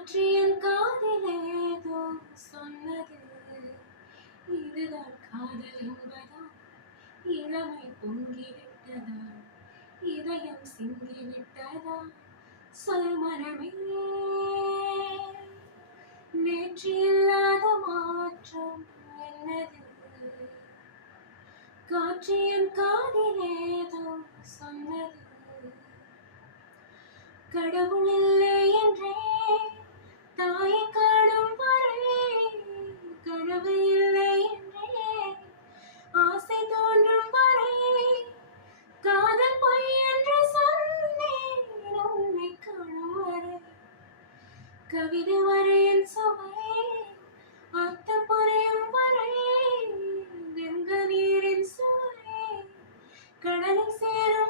காற்றியன் காதிலேதோ சொன்னது, இதுதான் காதல் என்பதா? இளமை பொங்கிவிட்டதா? இதயம் சிங்கிவிட்டதா? சொல் மனமே, நேற்று இல்லாத மாற்றம் என்னது? காற்றியன் காதிலேதோ சொன்னது, கடவுள் இல்லை என்றே தாயை காணும் வரை, கனவு இல்லை என்றே ஆசை தோன்றும் வரை, காதல் பொய் என்று சொன்னேன் உன்னை காணும் வரை, கவிதை வரை